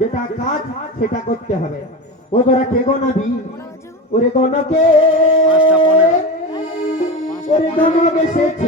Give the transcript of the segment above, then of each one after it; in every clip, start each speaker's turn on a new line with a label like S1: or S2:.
S1: যেটা কাজ সেটা করতে হবে। ও তোরা কে গনাবি ওরে গণকে। ওরে গণক এসেছে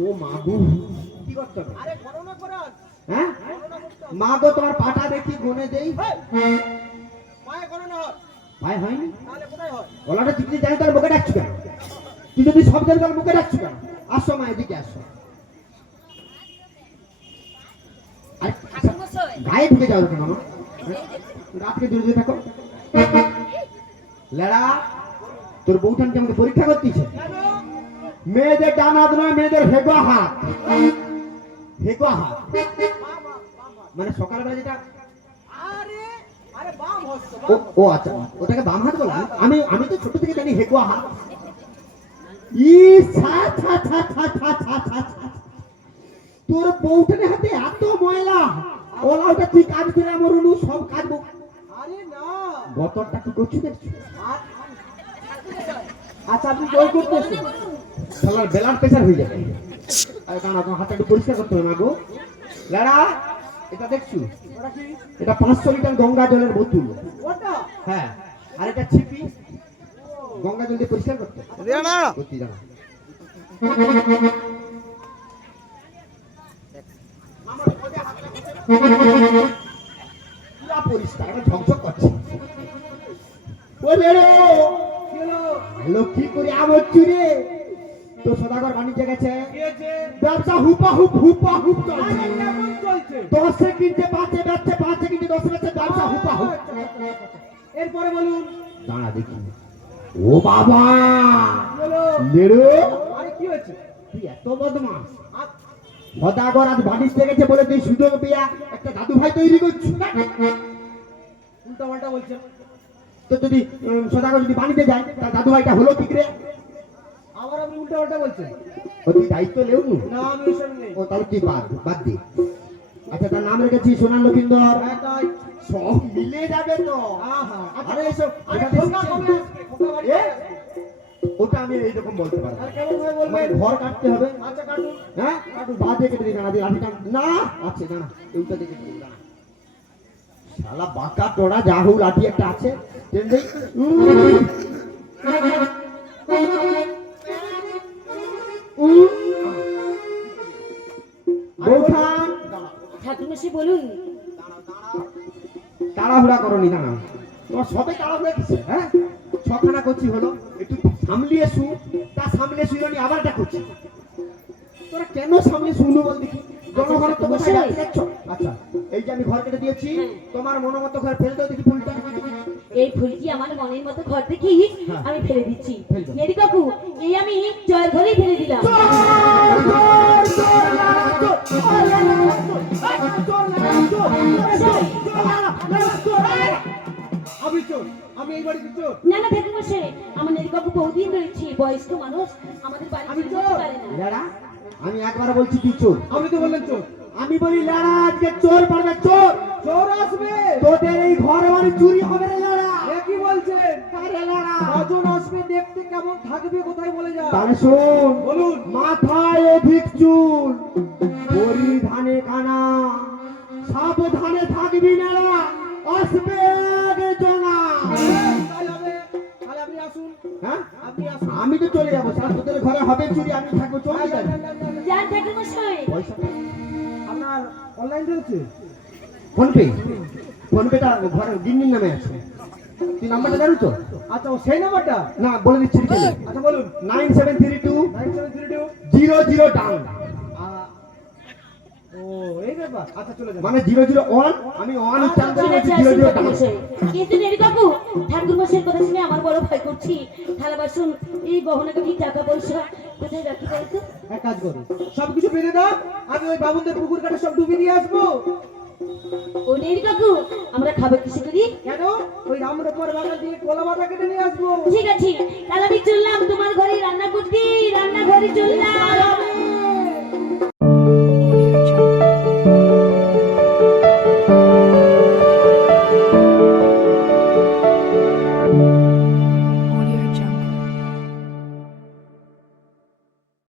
S1: ও মা গো কি করতে হবে?
S2: আরে, গণনা করান।
S1: হ্যাঁ। মা গো তোমার পাটা দেখি গুনে দেই।
S2: হেই, মায়ের গণনা হয়।
S1: ভাই হয়নি?
S2: তাহলে কোথায় হয়?
S1: গলাটা যদি জানি তাহলে মুখে ডাকছু কেন? তুই যদি সব জানি তাহলে মুখে ডাকছু কেন? আসো মা এদিকে আসো। গায়ে ঢুকে যাও কেন রাতকে দূরে দূরে থাকো। লেড়া তোর বউঠানকে আমাকে পরীক্ষা করতেছে? মেয়েদের ডান হাত নয় মেয়েদের হেগো হাত। হেগো হাত। মানে সকালবেলা যেটা ও আচ্ছা ওটাকে বাম বলা। আমি আমি তো থেকে জানি ই ছা ছা ছা ছা ছা ছা ছা তোর এত ময়লা। ওটা তুই কাজ সব
S2: আরে না। আচ্ছা আপনি
S1: শালার বেলার প্রেসার হয়ে যাবে। আর কারণ আপনার হাতটা একটু পরিষ্কার করতে হবে না গো। লাড়া এটা দেখছু?
S2: ওটা কি?
S1: এটা পাঁচশো লিটার গঙ্গা জলের বোতল। হ্যাঁ আর এটা ছিপি। গঙ্গা জল দিয়ে পরিষ্কার করতে করতে জানা পুরা পরিষ্কার এটা ঝকঝক করছে। ও বেরো
S2: কি
S1: লক্ষ্মী করে আমার চুরে তো সদাগর বাণিজ্য গেছে ব্যবসা হুপা হুপ হুপা হুপ চলছে। দশে কিনতে পাঁচে বেচছে পাঁচে কিনতে দশে বেচছে ব্যবসা হুপা হুপ।
S2: এরপরে বলুন।
S1: দাঁড়া দেখি। ও বাবা!
S2: কি
S1: নেড়ো
S2: আরে কি হয়েছে?
S1: তুই এত বদমাস সদাগর আজ বাণিজ্য গেছে বলে তুই সুযোগ পেয়া একটা দাদু ভাই তৈরি করছিস।
S2: উল্টা পাল্টা বলছেন।
S1: তো যদি সদাগর যদি বাণিজ্যে যায় তার দাদু ভাইটা হলো কি করে
S2: আবার আপনি উল্টা পাল্টা বলছেন।
S1: ও তুই দায়িত্ব লেউ নু?
S2: আমি এসব নেই।
S1: ও তাহলে তুই বাদ বাদ দে। আচ্ছা তার নাম রেখেছি সোনার লক্ষিন্দর।
S2: হ্যাঁ
S1: সব মিলে যাবে তো? আরে এসব
S2: আরে
S1: এটাতে
S2: খোকা কবে আসবে? খোকা বাড়ি
S1: এ? ওটা আমি এইরকম বলতে পারব ঘর কাটতে হবে।
S2: আচ্ছা কাটুন।
S1: হ্যাঁ? বা দিয়ে কেটে দিই না দিয়ে লাঠিটা না! আছে না এইটা দেখে দিই না শালা বাঁকা টোড়া যাহু লাঠি একটা আছে।
S3: বলুন।
S1: তাড়াহুড়া করনি দাঁড়া তোমার সবে তাড়াহুড়া কিসে হ্যাঁ? ছখানা করছি হলো একটু সামলিয়ে শু তা নি আবার এটা করছি তোরা কেন সামনে শুনু বল দেখি। জনগণের তো যাচ্ছে আচ্ছা এই যে আমি ঘর কেটে দিয়েছি তোমার মনোমত ঘরে ফেলে দাও দেখি ফুলটা।
S3: এই ফুলটি আমার মনের মতো ঘর থেকে
S1: হ্যাঁ।
S3: আমি ফেলে দিচ্ছি।
S1: ফেলে
S3: নেরি কাকু এই আমি জয় ঘরেই ফেলে দিলাম।
S2: আমি চোর আমি এই বাড়িতে চোর।
S3: না না ঠাকুরমশাই আমার নেরি কাকু বহুদিন রয়েছে বয়স্ক মানুষ আমাদের বাড়ি
S2: আমি চোর।
S3: পারে
S1: আমি একবার বলছি তুই চোর।
S2: আমি তো বললেন চোর।
S1: আমি বলি লাড়া আজকে চোর পারবে চোর।
S2: চোর আসবে।
S1: তোদের এই ঘর বাড়ি চুরি হবে রে লাড়া।
S2: কি বলছেন?
S1: আরে লাড়া।
S2: কজন আসবে দেখতে কেমন থাকবে কোথায় বলে যান।
S1: তাহলে শোন
S2: বলুন।
S1: মাথায় অধিক চুল পরিধানে কানা। সাবধানে থাকবি না আসবে আগে জনা।
S2: তাহলে আপনি আসুন।
S1: হ্যাঁ?
S2: আপনি আসুন।
S1: আমি তো চলে যাব। সারা তোদের ঘরে হবে চুরি আমি থাকব চলে
S2: যান,
S1: যাবে। পয়সা
S2: অনলাইন রয়েছে
S1: ফোনপে ফোনপেটা ঘরের গিন্নির নামে আছে। তুই নাম্বারটা জানো তো?
S2: আচ্ছা ও সেই নাম্বারটা?
S1: না বলে দিচ্ছি
S2: আচ্ছা বলুন।
S1: Nine seven three two
S2: nine seven three two
S1: zero zero down.
S2: এই ব্যাপার। আচ্ছা চলে যাবে
S1: মানে জিরো জিরো ওয়ান আমি ওয়ান উচ্চারণ
S3: ঠিক
S1: করে
S3: আছে
S1: জিরো জিরো
S3: আশীর্বাদ
S1: ডাউন
S3: মশাই। কিন্তু নেরি কাকু ঠাকুর মশাইয়ের কথা শুনে আমার বড় ভয় করছি। থালা বাসন এই গহনা কাঠি টাকা পয়সা কোথায় রাখি বলতো
S2: এক কাজ করো সবকিছু বেঁধে দাও আমি ওই বাবুদের পুকুর কাটে সব ডুবিয়ে দিয়ে আসব।
S3: ও নেরি কাকু আমরা খাবার কিছু করি?
S2: কেন? ওই রামরূপার বাগান দিয়ে কলা মাথা কেটে নিয়ে আসব।
S3: ঠিক আছে তাহলে আমি চললাম তোমার ঘরে রান্না করতে রান্না ঘরে চললাম।